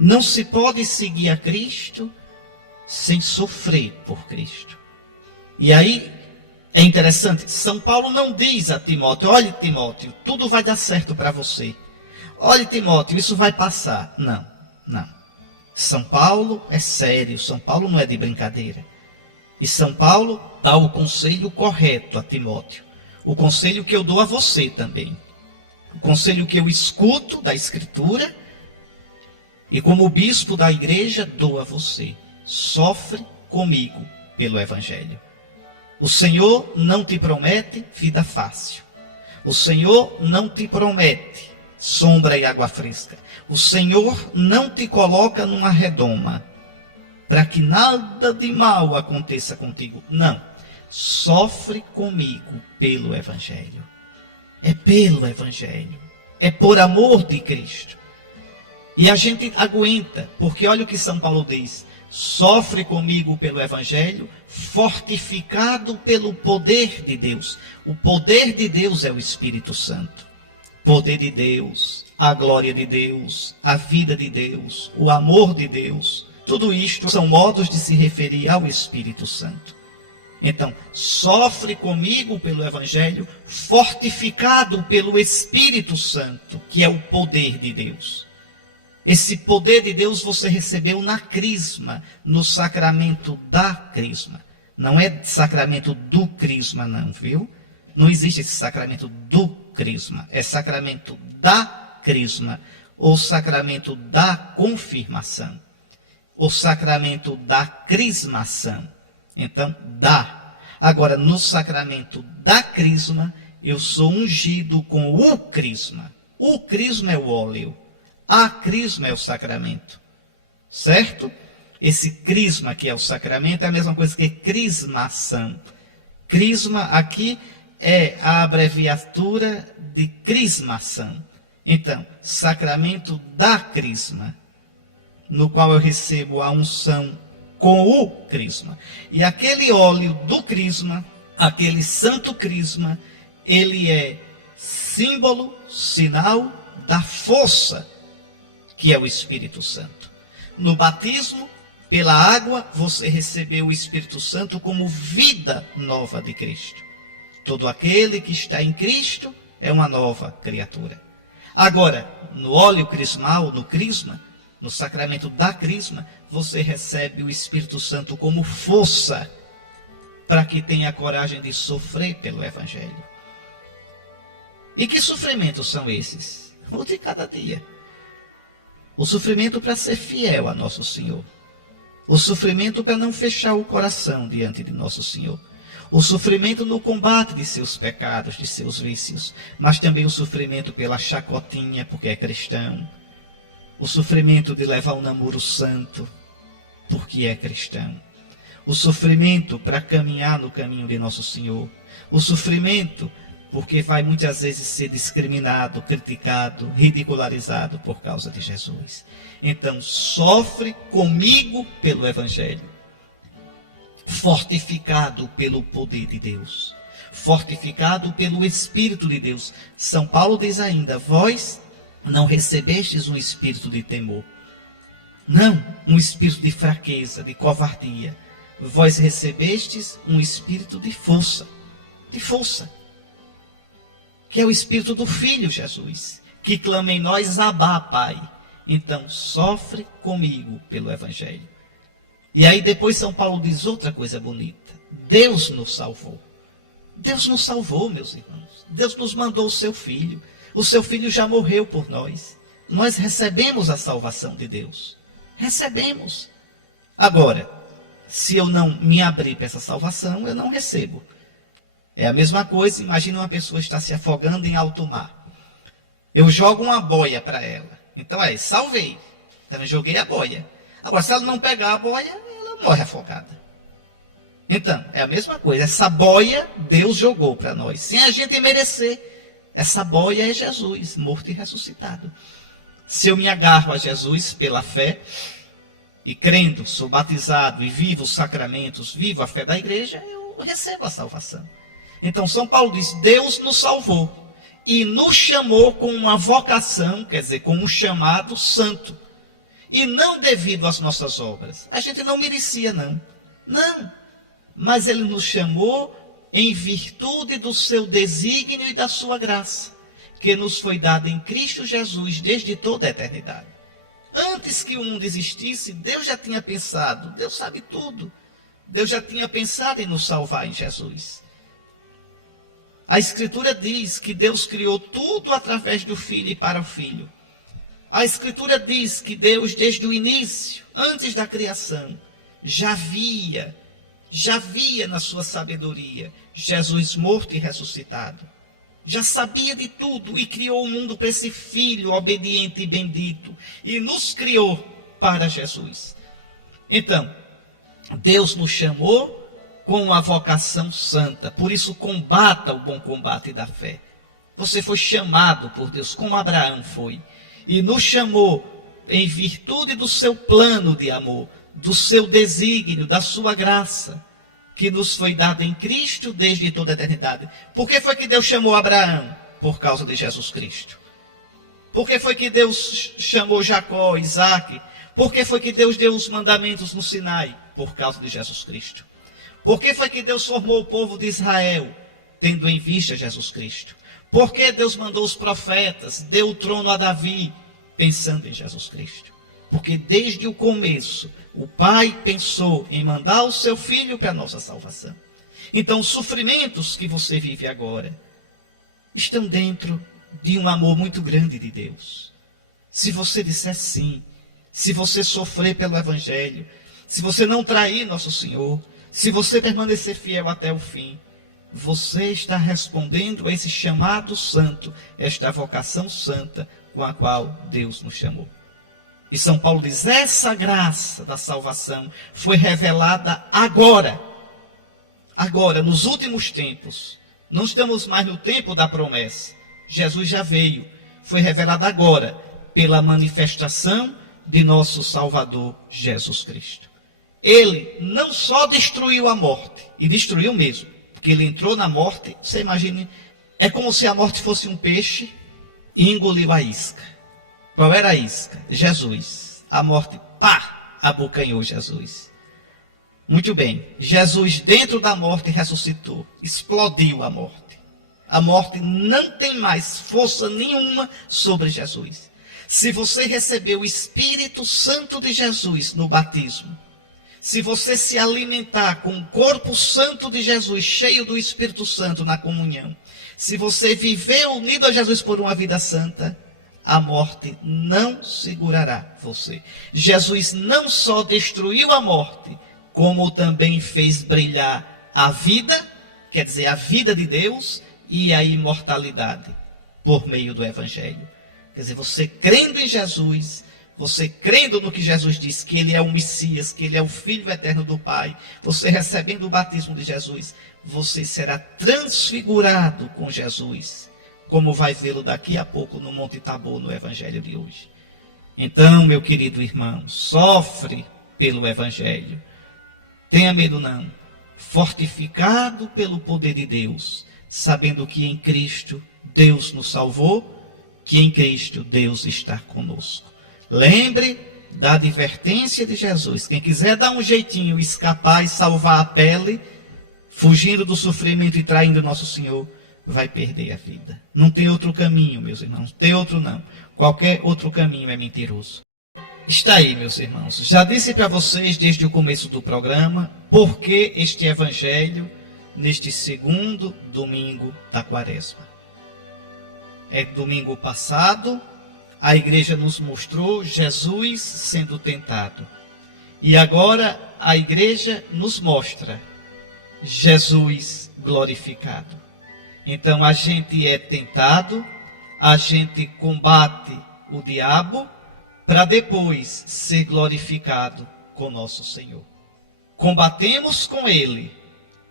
Não se pode seguir a Cristo sem sofrer por Cristo. E aí é interessante, São Paulo não diz a Timóteo: olhe, Timóteo, tudo vai dar certo para você. Olhe, Timóteo, isso vai passar. Não, não. São Paulo é sério, São Paulo não é de brincadeira. E São Paulo dá o conselho correto a Timóteo. O conselho que eu dou a você também. O conselho que eu escuto da Escritura e como bispo da igreja dou a você. Sofre comigo pelo Evangelho. O Senhor não te promete vida fácil. O Senhor não te promete sombra e água fresca. O Senhor não te coloca numa redoma para que nada de mal aconteça contigo. Não. Sofre comigo pelo Evangelho. É pelo Evangelho. É por amor de Cristo. E a gente aguenta, porque olha o que São Paulo diz: sofre comigo pelo Evangelho, fortificado pelo poder de Deus. O poder de Deus é o Espírito Santo. Poder de Deus, a glória de Deus, a vida de Deus, o amor de Deus. Tudo isto são modos de se referir ao Espírito Santo. Então, sofre comigo pelo Evangelho, fortificado pelo Espírito Santo, que é o poder de Deus. Esse poder de Deus você recebeu na crisma, no sacramento da crisma. Não é sacramento do crisma não, viu? Não existe esse sacramento do crisma. É sacramento da crisma, ou sacramento da confirmação, ou sacramento da crismação. Então, dá. Agora, no sacramento da crisma, eu sou ungido com o crisma. O crisma é o óleo. A crisma é o sacramento. Certo? Esse crisma que é o sacramento é a mesma coisa que crismação. Crisma aqui é a abreviatura de crismação. Então, sacramento da crisma, no qual eu recebo a unção com o crisma. E aquele óleo do crisma, aquele santo crisma, ele é símbolo, sinal da força que é o Espírito Santo. No batismo, pela água, você recebeu o Espírito Santo como vida nova de Cristo. Todo aquele que está em Cristo é uma nova criatura. Agora, no óleo crismal, no crisma, no sacramento da crisma, você recebe o Espírito Santo como força para que tenha coragem de sofrer pelo Evangelho. E que sofrimentos são esses? O de cada dia. O sofrimento para ser fiel a nosso Senhor. O sofrimento para não fechar o coração diante de nosso Senhor. O sofrimento no combate de seus pecados, de seus vícios. Mas também o sofrimento pela chacotinha, porque é cristão. O sofrimento de levar um namoro santo, porque é cristão. O sofrimento para caminhar no caminho de nosso Senhor. O sofrimento porque vai muitas vezes ser discriminado, criticado, ridicularizado por causa de Jesus. Então, sofre comigo pelo Evangelho, fortificado pelo poder de Deus, fortificado pelo Espírito de Deus. São Paulo diz ainda: vós não recebestes um espírito de temor, não, um espírito de fraqueza, de covardia. Vós recebestes um espírito de força, que é o Espírito do Filho Jesus, que clama em nós: Abá, Pai. Então, sofre comigo pelo Evangelho. E aí depois São Paulo diz outra coisa bonita: Deus nos salvou. Deus nos salvou, meus irmãos. Deus nos mandou o seu Filho. O seu Filho já morreu por nós. Nós recebemos a salvação de Deus. Recebemos. Agora, se eu não me abrir para essa salvação, eu não recebo. É a mesma coisa, imagina uma pessoa estar se afogando em alto mar. Eu jogo uma boia para ela. Então salvei. Então eu joguei a boia. Agora, se ela não pegar a boia, ela morre afogada. Então, é a mesma coisa. Essa boia Deus jogou para nós, sem a gente merecer. Essa boia é Jesus, morto e ressuscitado. Se eu me agarro a Jesus pela fé, e crendo, sou batizado e vivo os sacramentos, vivo a fé da igreja, eu recebo a salvação. Então, São Paulo diz: Deus nos salvou. e nos chamou com uma vocação, quer dizer, com um chamado santo. E não devido às nossas obras. A gente não merecia, não. Não. Mas ele nos chamou em virtude do seu desígnio e da sua graça, que nos foi dada em Cristo Jesus desde toda a eternidade. Antes que o mundo existisse, Deus já tinha pensado, Deus sabe tudo. Deus já tinha pensado em nos salvar em Jesus. A Escritura diz que Deus criou tudo através do Filho e para o Filho. A Escritura diz que Deus, desde o início, antes da criação, já via na sua sabedoria Jesus morto e ressuscitado. Já sabia de tudo e criou o mundo para esse Filho obediente e bendito. E nos criou para Jesus. Então, Deus nos chamou com uma vocação santa. Por isso, combata o bom combate da fé. Você foi chamado por Deus, como Abraão foi. E nos chamou em virtude do seu plano de amor, do seu desígnio, da sua graça, que nos foi dada em Cristo desde toda a eternidade. Por que foi que Deus chamou Abraão? Por causa de Jesus Cristo. Por que foi que Deus chamou Jacó, Isaac? Por que foi que Deus deu os mandamentos no Sinai? Por causa de Jesus Cristo. Por que foi que Deus formou o povo de Israel? Tendo em vista Jesus Cristo. Por que Deus mandou os profetas, deu o trono a Davi, pensando em Jesus Cristo? Porque desde o começo, o Pai pensou em mandar o seu Filho para a nossa salvação. Então, os sofrimentos que você vive agora estão dentro de um amor muito grande de Deus. Se você disser sim, se você sofrer pelo Evangelho, se você não trair nosso Senhor, se você permanecer fiel até o fim, você está respondendo a esse chamado santo, esta vocação santa com a qual Deus nos chamou. E São Paulo diz, essa graça da salvação foi revelada agora. Agora, nos últimos tempos. Não estamos mais no tempo da promessa. Jesus já veio. Foi revelada agora pela manifestação de nosso Salvador Jesus Cristo. Ele não só destruiu a morte, e destruiu mesmo, porque ele entrou na morte, você imagine, é como se a morte fosse um peixe e engoliu a isca. Qual era a isca? Jesus. A morte, pá, abocanhou Jesus. Muito bem, Jesus dentro da morte ressuscitou, explodiu a morte. A morte não tem mais força nenhuma sobre Jesus. Se você recebeu o Espírito Santo de Jesus no batismo, se você se alimentar com o corpo santo de Jesus, cheio do Espírito Santo na comunhão, se você viver unido a Jesus por uma vida santa, a morte não segurará você. Jesus não só destruiu a morte, como também fez brilhar a vida, quer dizer, a vida de Deus e a imortalidade, por meio do Evangelho. Quer dizer, você crendo em Jesus, você crendo no que Jesus disse, que ele é o Messias, que ele é o Filho eterno do Pai, você recebendo o batismo de Jesus, você será transfigurado com Jesus, como vai vê-lo daqui a pouco no Monte Tabor, no Evangelho de hoje. Então, meu querido irmão, sofre pelo Evangelho. Tenha medo não, fortificado pelo poder de Deus, sabendo que em Cristo Deus nos salvou, que em Cristo Deus está conosco. Lembre da advertência de Jesus. Quem quiser dar um jeitinho, escapar e salvar a pele, fugindo do sofrimento e traindo nosso Senhor, vai perder a vida. Não tem outro caminho, meus irmãos. Não tem outro não. Qualquer outro caminho é mentiroso. Está aí, meus irmãos. Já disse para vocês desde o começo do programa por que este evangelho neste segundo domingo da Quaresma. É domingo passado, a igreja nos mostrou Jesus sendo tentado. E agora a igreja nos mostra Jesus glorificado. Então a gente é tentado, a gente combate o diabo, para depois ser glorificado com nosso Senhor. Combatemos com Ele,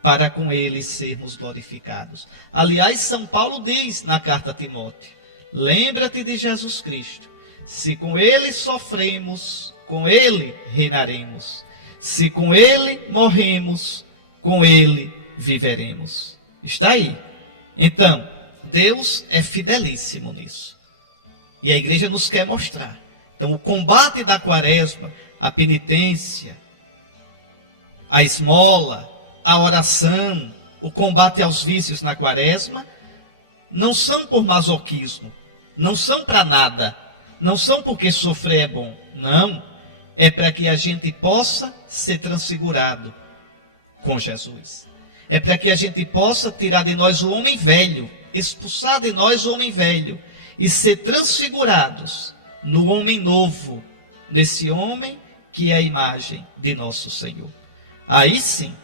para com Ele sermos glorificados. Aliás, São Paulo diz na carta a Timóteo, lembra-te de Jesus Cristo. Se com Ele sofremos, com Ele reinaremos. Se com Ele morremos, com Ele viveremos. Está aí. Então, Deus é fidelíssimo nisso. E a igreja nos quer mostrar. Então, o combate da quaresma, a penitência, a esmola, a oração, o combate aos vícios na quaresma, não são por masoquismo, não são para nada, não são porque sofrer é bom, não. É para que a gente possa ser transfigurado com Jesus. É para que a gente possa tirar de nós o homem velho, expulsar de nós o homem velho e ser transfigurados no homem novo, nesse homem que é a imagem de nosso Senhor. Aí sim,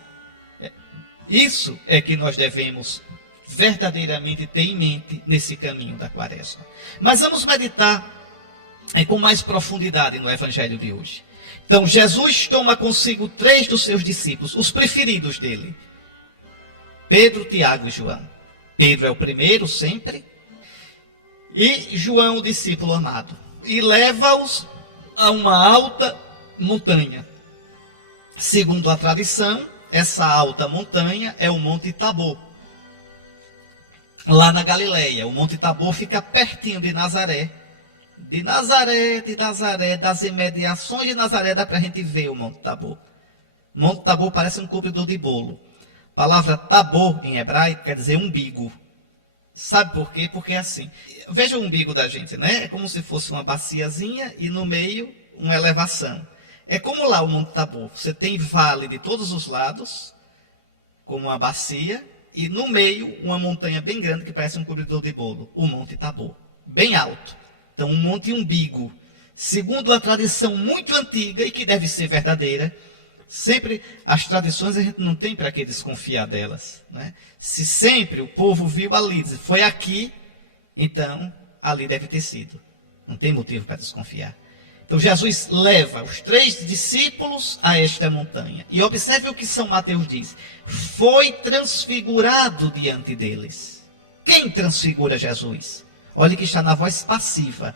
isso é que nós devemos verdadeiramente ter em mente nesse caminho da quaresma. Mas vamos meditar com mais profundidade no evangelho de hoje. Então, Jesus toma consigo 3 dos seus discípulos, os preferidos dele: Pedro, Tiago e João. Pedro é o primeiro sempre, e João o discípulo amado. E leva-os a uma alta montanha. Segundo a tradição, essa alta montanha é o Monte Tabor, lá na Galileia. O Monte Tabor fica pertinho de Nazaré. De Nazaré, das imediações de Nazaré, dá para a gente ver o Monte Tabor. Monte Tabor parece um cobridor de bolo. A palavra Tabor em hebraico quer dizer umbigo. Sabe por quê? Porque é assim. Veja o umbigo da gente, né? É como se fosse uma baciazinha e no meio uma elevação. É como lá o Monte Tabor. Você tem vale de todos os lados, como uma bacia, e no meio uma montanha bem grande que parece um cobridor de bolo. O Monte Tabor. Bem alto. Então, um monte umbigo. Segundo a tradição muito antiga e que deve ser verdadeira, sempre as tradições a gente não tem para que desconfiar delas, né? Se sempre o povo viu ali, foi aqui, então ali deve ter sido. Não tem motivo para desconfiar. Então Jesus leva os 3 discípulos a esta montanha. E observe o que São Mateus diz. Foi transfigurado diante deles. Quem transfigura Jesus? Olha que está na voz passiva.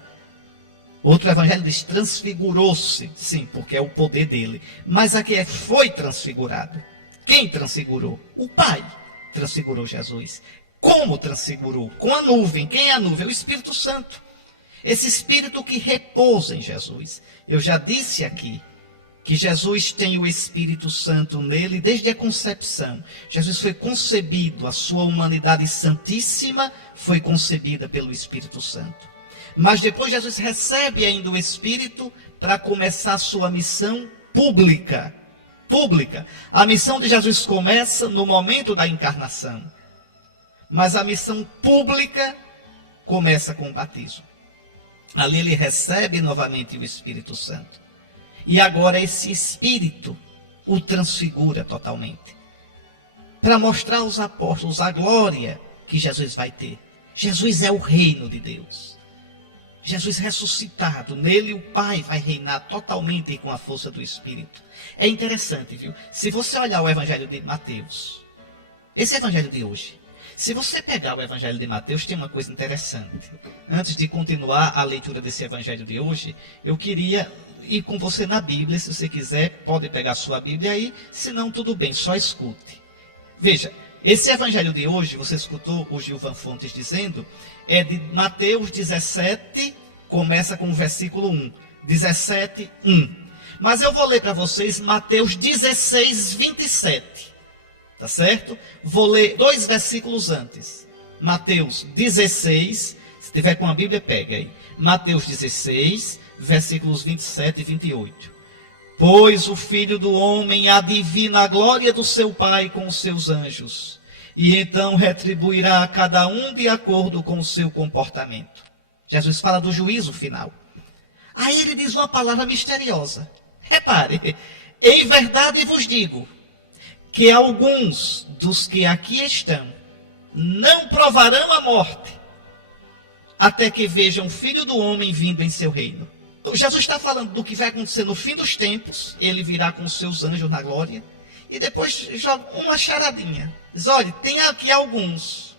Outro evangelho diz transfigurou-se. Sim, porque é o poder dele. Mas aqui é foi transfigurado. Quem transfigurou? O Pai transfigurou Jesus. Como transfigurou? Com a nuvem. Quem é a nuvem? O Espírito Santo. Esse Espírito que repousa em Jesus. Eu já disse aqui que Jesus tem o Espírito Santo nele desde a concepção. Jesus foi concebido, a sua humanidade santíssima foi concebida pelo Espírito Santo. Mas depois Jesus recebe ainda o Espírito para começar a sua missão pública. A missão de Jesus começa no momento da encarnação. Mas a missão pública começa com o batismo. Ali ele recebe novamente o Espírito Santo. E agora esse Espírito o transfigura totalmente. Para mostrar aos apóstolos a glória que Jesus vai ter. Jesus é o reino de Deus. Jesus ressuscitado, nele o Pai vai reinar totalmente com a força do Espírito. É interessante, viu? Se você olhar o Evangelho de Mateus, esse Evangelho de hoje, se você pegar o Evangelho de Mateus, tem uma coisa interessante. Antes de continuar a leitura desse Evangelho de hoje, eu queria ir com você na Bíblia. Se você quiser, pode pegar a sua Bíblia aí. Se não, tudo bem, só escute. Veja, esse Evangelho de hoje, você escutou o Gilvan Fontes dizendo, é de Mateus 17, começa com o versículo 1. 17, 1. Mas eu vou ler para vocês Mateus 16, 27. Tá certo? Vou ler 2 versículos antes. Mateus 16, se tiver com a Bíblia, pega aí. Mateus 16, versículos 27 e 28. Pois o Filho do Homem adivina a glória do seu Pai com os seus anjos, e então retribuirá a cada um de acordo com o seu comportamento. Jesus fala do juízo final. Aí ele diz uma palavra misteriosa. Repare, em verdade vos digo, que alguns dos que aqui estão não provarão a morte, até que vejam o Filho do Homem vindo em seu reino. Então, Jesus está falando do que vai acontecer no fim dos tempos. Ele virá com os seus anjos na glória. E depois joga uma charadinha. Diz, olha, tem aqui alguns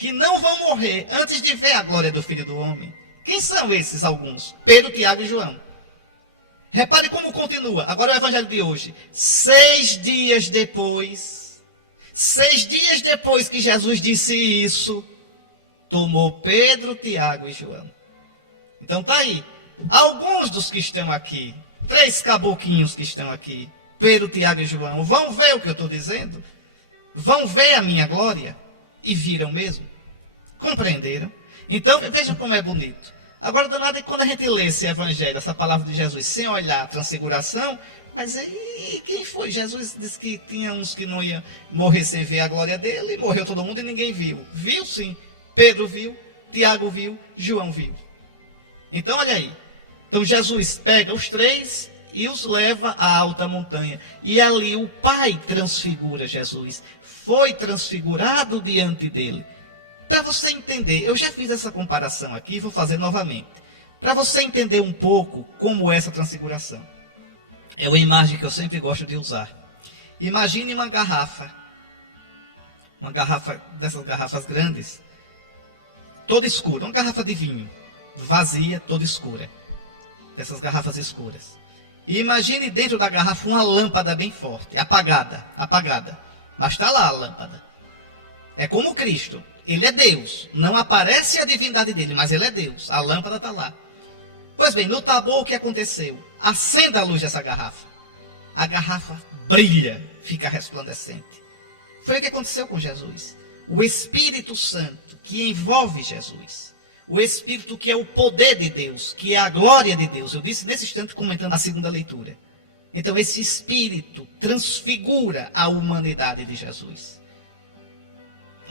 que não vão morrer antes de ver a glória do Filho do Homem. Quem são esses alguns? Pedro, Tiago e João. Repare como continua. Agora o Evangelho de hoje. 6 dias depois que Jesus disse isso, tomou Pedro, Tiago e João. Então tá aí. Alguns dos que estão aqui, 3 caboquinhos que estão aqui, Pedro, Tiago e João, vão ver o que eu estou dizendo? Vão ver a minha glória? E viram mesmo? Compreenderam? Então, veja como é bonito. Agora, danado é quando a gente lê esse evangelho, essa palavra de Jesus, sem olhar a transfiguração, mas aí quem foi? Jesus disse que tinha uns que não iam morrer sem ver a glória dele, e morreu todo mundo e ninguém viu. Viu sim. Pedro viu, Tiago viu, João viu. Então, olha aí. Então, Jesus pega os 3 e os leva à alta montanha. E ali o Pai transfigura Jesus. Foi transfigurado diante dele. Para você entender, eu já fiz essa comparação aqui, vou fazer novamente. Para você entender um pouco como é essa transfiguração. É uma imagem que eu sempre gosto de usar. Imagine uma garrafa dessas garrafas grandes, toda escura, uma garrafa de vinho, vazia, toda escura. Dessas garrafas escuras. E imagine dentro da garrafa uma lâmpada bem forte, apagada. Mas está lá a lâmpada. É como Cristo. Ele é Deus. Não aparece a divindade dele, mas ele é Deus. A lâmpada está lá. Pois bem, no Tabor o que aconteceu? Acenda a luz dessa garrafa. A garrafa brilha, fica resplandecente. Foi o que aconteceu com Jesus. O Espírito Santo que envolve Jesus. O Espírito que é o poder de Deus, que é a glória de Deus. Eu disse nesse instante comentando a segunda leitura. Então esse Espírito transfigura a humanidade de Jesus.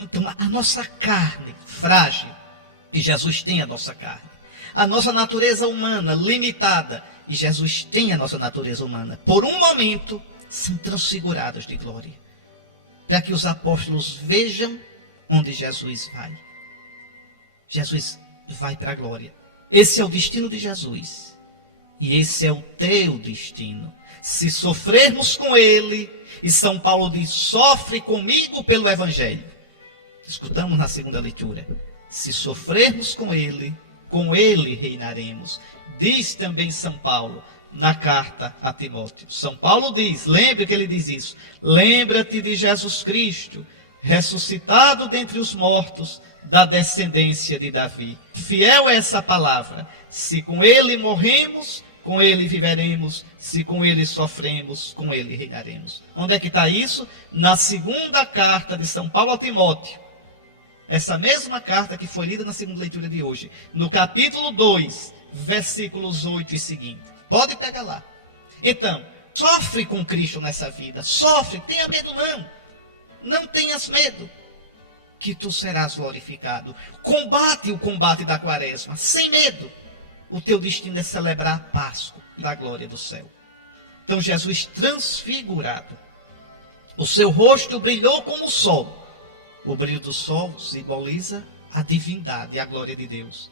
Então a nossa carne frágil, e Jesus tem a nossa carne. A nossa natureza humana limitada, e Jesus tem a nossa natureza humana. Por um momento, são transfigurados de glória. Para que os apóstolos vejam onde Jesus vai. Jesus vai para a glória. Esse é o destino de Jesus. E esse é o teu destino. Se sofrermos com ele, e São Paulo diz, sofre comigo pelo Evangelho. Escutamos na segunda leitura. Se sofrermos com ele reinaremos. Diz também São Paulo na carta a Timóteo. São Paulo diz, lembre que ele diz isso. Lembra-te de Jesus Cristo, ressuscitado dentre os mortos, da descendência de Davi. Fiel é essa palavra. Se com ele morremos, com ele viveremos. Se com ele sofremos, com ele reinaremos. Onde é que está isso? Na segunda carta de São Paulo a Timóteo. Essa mesma carta que foi lida na segunda leitura de hoje. No capítulo 2, versículos 8 e seguinte. Pode pegar lá. Então, sofre com Cristo nessa vida. Sofre, tenha medo não. Não tenhas medo. Que tu serás glorificado. Combate o combate da quaresma, sem medo. O teu destino é celebrar a Páscoa da glória do céu. Então Jesus transfigurado. O seu rosto brilhou como o sol. O brilho do sol simboliza a divindade e a glória de Deus.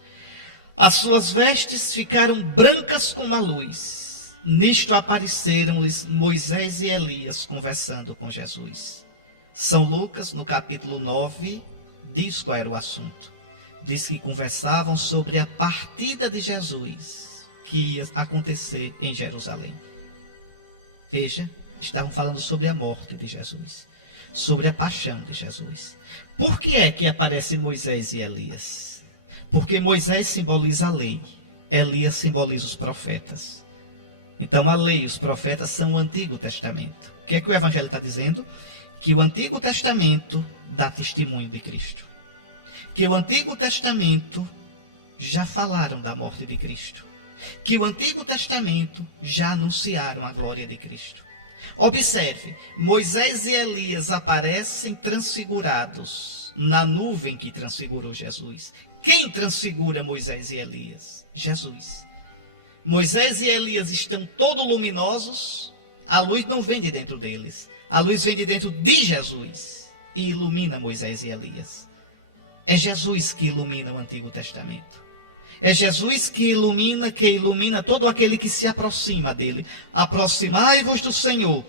As suas vestes ficaram brancas como a luz. Nisto apareceram-lhes Moisés e Elias conversando com Jesus. São Lucas, no capítulo 9, diz qual era o assunto. Diz que conversavam sobre a partida de Jesus, que ia acontecer em Jerusalém. Veja, estavam falando sobre a morte de Jesus, sobre a paixão de Jesus. Por que é que aparecem Moisés e Elias? Porque Moisés simboliza a lei, Elias simboliza os profetas. Então a lei e os profetas são o Antigo Testamento. O que é que o Evangelho está dizendo? Que o Antigo Testamento dá testemunho de Cristo. Que o Antigo Testamento já falaram da morte de Cristo. Que o Antigo Testamento já anunciaram a glória de Cristo. Observe, Moisés e Elias aparecem transfigurados na nuvem que transfigurou Jesus. Quem transfigura Moisés e Elias? Jesus. Moisés e Elias estão todos luminosos, a luz não vem de dentro deles. A luz vem de dentro de Jesus e ilumina Moisés e Elias. É Jesus que ilumina o Antigo Testamento. É Jesus que ilumina todo aquele que se aproxima dele. Aproximai-vos do Senhor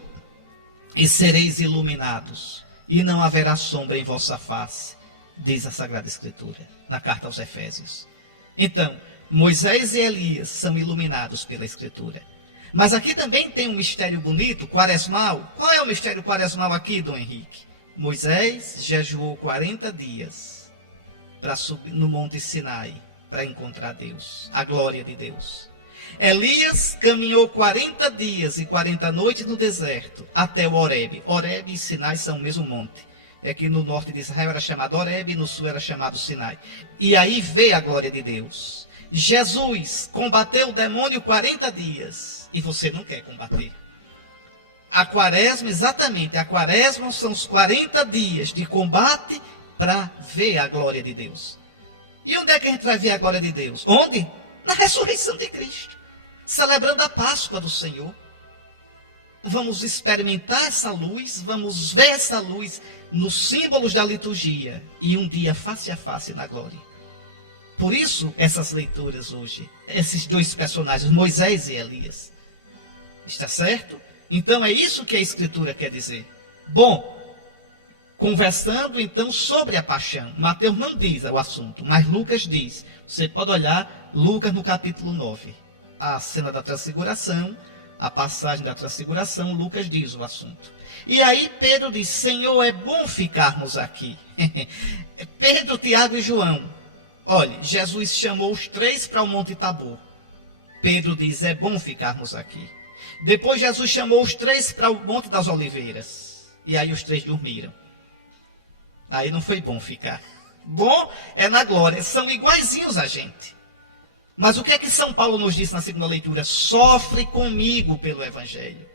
e sereis iluminados, e não haverá sombra em vossa face, diz a Sagrada Escritura, na carta aos Efésios. Então, Moisés e Elias são iluminados pela Escritura. Mas aqui também tem um mistério bonito, quaresmal. Qual é o mistério quaresmal aqui, Dom Henrique? Moisés jejuou 40 dias para subir no Monte Sinai, para encontrar Deus, a glória de Deus. Elias caminhou 40 dias e 40 noites no deserto, até o Horebe. Horebe e Sinai são o mesmo monte. É que no norte de Israel era chamado Horebe, no sul era chamado Sinai. E aí vê a glória de Deus. Jesus combateu o demônio 40 dias, e você não quer combater. A quaresma, exatamente, a quaresma são os 40 dias de combate para ver a glória de Deus. E onde é que a gente vai ver a glória de Deus? Onde? Na ressurreição de Cristo, celebrando a Páscoa do Senhor. Vamos experimentar essa luz, vamos ver essa luz nos símbolos da liturgia e um dia face a face na glória. Por isso, essas leituras hoje, esses dois personagens, Moisés e Elias. Está certo? Então é isso que a Escritura quer dizer. Bom, conversando então sobre a paixão. Mateus não diz o assunto, mas Lucas diz. Você pode olhar Lucas no capítulo 9. A cena da transfiguração, a passagem da transfiguração, Lucas diz o assunto. E aí Pedro diz, Senhor, é bom ficarmos aqui. Pedro, Tiago e João. Olha, Jesus chamou os três para o Monte Tabor. Pedro diz, é bom ficarmos aqui. Depois Jesus chamou os três para o Monte das Oliveiras. E aí os três dormiram. Aí não foi bom ficar. Bom é na glória. São iguaizinhos a gente. Mas o que é que São Paulo nos disse na segunda leitura? Sofre comigo pelo Evangelho.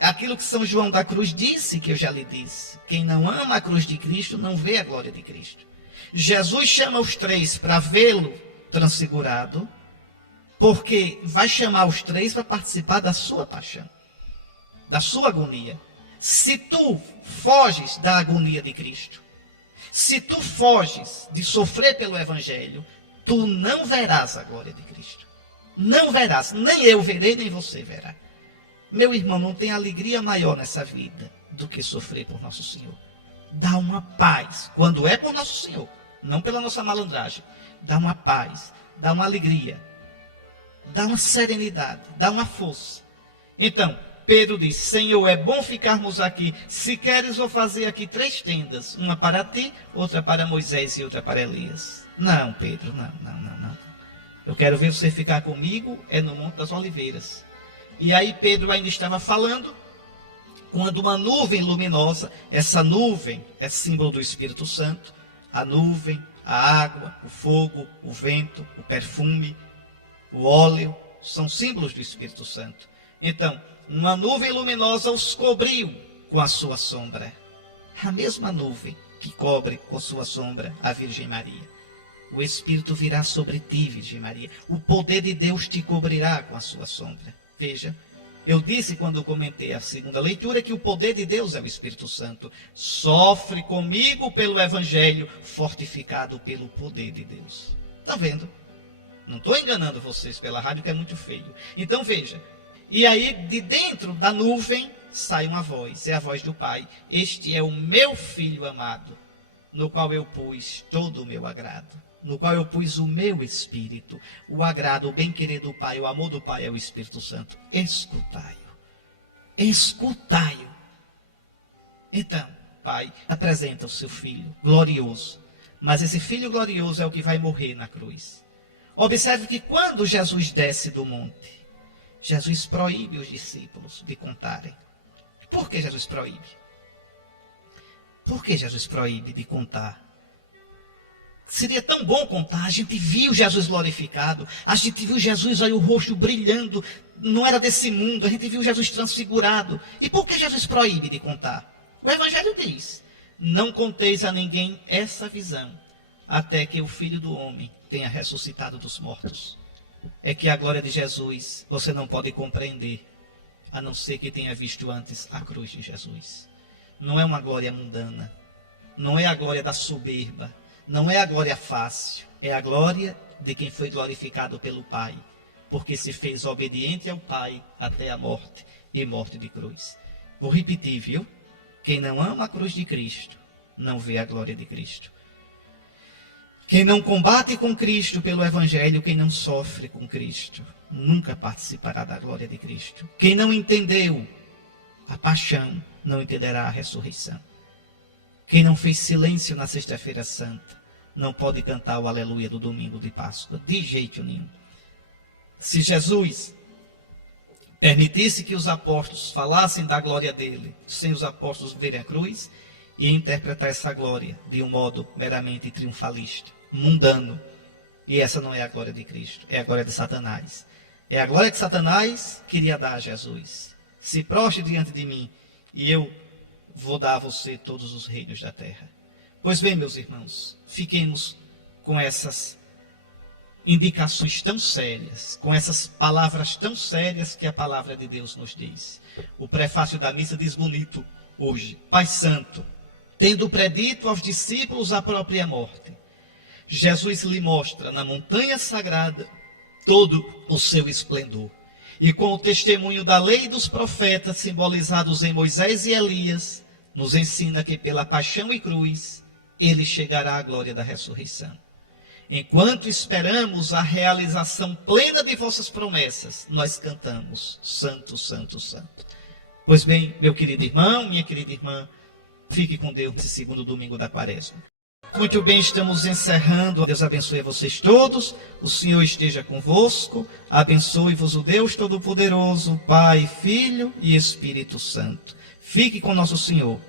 Aquilo que São João da Cruz disse, que eu já lhe disse. Quem não ama a cruz de Cristo não vê a glória de Cristo. Jesus chama os três para vê-lo transfigurado, porque vai chamar os três para participar da sua paixão, da sua agonia. Se tu foges da agonia de Cristo, se tu foges de sofrer pelo Evangelho, tu não verás a glória de Cristo. Não verás, nem eu verei, nem você verá. Meu irmão, não tem alegria maior nessa vida do que sofrer por nosso Senhor. Dá uma paz, quando é por nosso Senhor, não pela nossa malandragem. Dá uma paz, dá uma alegria, dá uma serenidade, dá uma força. Então, Pedro diz, Senhor, é bom ficarmos aqui. Se queres, vou fazer aqui 3 tendas. Uma para ti, outra para Moisés e outra para Elias. Não, Pedro, não. Eu quero ver você ficar comigo, é no Monte das Oliveiras. E aí Pedro ainda estava falando, quando uma nuvem luminosa, essa nuvem é símbolo do Espírito Santo, a nuvem, a água, o fogo, o vento, o perfume, o óleo, são símbolos do Espírito Santo. Então, uma nuvem luminosa os cobriu com a sua sombra. A mesma nuvem que cobre com sua sombra a Virgem Maria. O Espírito virá sobre ti, Virgem Maria. O poder de Deus te cobrirá com a sua sombra. Veja, eu disse quando eu comentei a segunda leitura que o poder de Deus é o Espírito Santo. Sofre comigo pelo Evangelho, fortificado pelo poder de Deus. Está vendo? Não estou enganando vocês pela rádio, que é muito feio. Então veja. E aí, de dentro da nuvem, sai uma voz. É a voz do Pai. Este é o meu Filho amado, no qual eu pus todo o meu agrado. No qual eu pus o meu Espírito. O agrado, o bem-querer do Pai, o amor do Pai é o Espírito Santo. Escutai-o. Escutai-o. Então, Pai apresenta o seu Filho glorioso. Mas esse Filho glorioso é o que vai morrer na cruz. Observe que quando Jesus desce do monte, Jesus proíbe os discípulos de contarem. Por que Jesus proíbe? Por que Jesus proíbe de contar? Seria tão bom contar. A gente viu Jesus glorificado. A gente viu Jesus, olha, o rosto brilhando. Não era desse mundo. A gente viu Jesus transfigurado. E por que Jesus proíbe de contar? O Evangelho diz, não conteis a ninguém essa visão, até que o Filho do Homem tenha ressuscitado dos mortos. É que a glória de Jesus você não pode compreender, a não ser que tenha visto antes a cruz de Jesus. Não é uma glória mundana, não é a glória da soberba, não é a glória fácil, é a glória de quem foi glorificado pelo Pai, porque se fez obediente ao Pai até a morte e morte de cruz. Vou repetir, viu? Quem não ama a cruz de Cristo, não vê a glória de Cristo. Quem não combate com Cristo pelo Evangelho, quem não sofre com Cristo, nunca participará da glória de Cristo. Quem não entendeu a paixão, não entenderá a ressurreição. Quem não fez silêncio na Sexta-feira Santa, não pode cantar o aleluia do domingo de Páscoa, de jeito nenhum. Se Jesus permitisse que os apóstolos falassem da glória dele, sem os apóstolos verem a cruz, e interpretar essa glória de um modo meramente triunfalista, mundano. E essa não é a glória de Cristo, é a glória de Satanás. É a glória que Satanás queria dar a Jesus. Se prostre diante de mim, e eu vou dar a você todos os reinos da terra. Pois bem, meus irmãos, fiquemos com essas indicações tão sérias, com essas palavras tão sérias que a palavra de Deus nos diz. O prefácio da missa diz bonito hoje: Pai Santo, tendo predito aos discípulos a própria morte, Jesus lhe mostra na montanha sagrada todo o seu esplendor. E com o testemunho da lei e dos profetas, simbolizados em Moisés e Elias, nos ensina que pela paixão e cruz, ele chegará à glória da ressurreição. Enquanto esperamos a realização plena de vossas promessas, nós cantamos: Santo, Santo, Santo. Pois bem, meu querido irmão, minha querida irmã, fique com Deus nesse segundo domingo da Quaresma. Muito bem, estamos encerrando. Deus abençoe a vocês todos. O Senhor esteja convosco. Abençoe-vos o Deus Todo-Poderoso, Pai, Filho e Espírito Santo. Fique com nosso Senhor.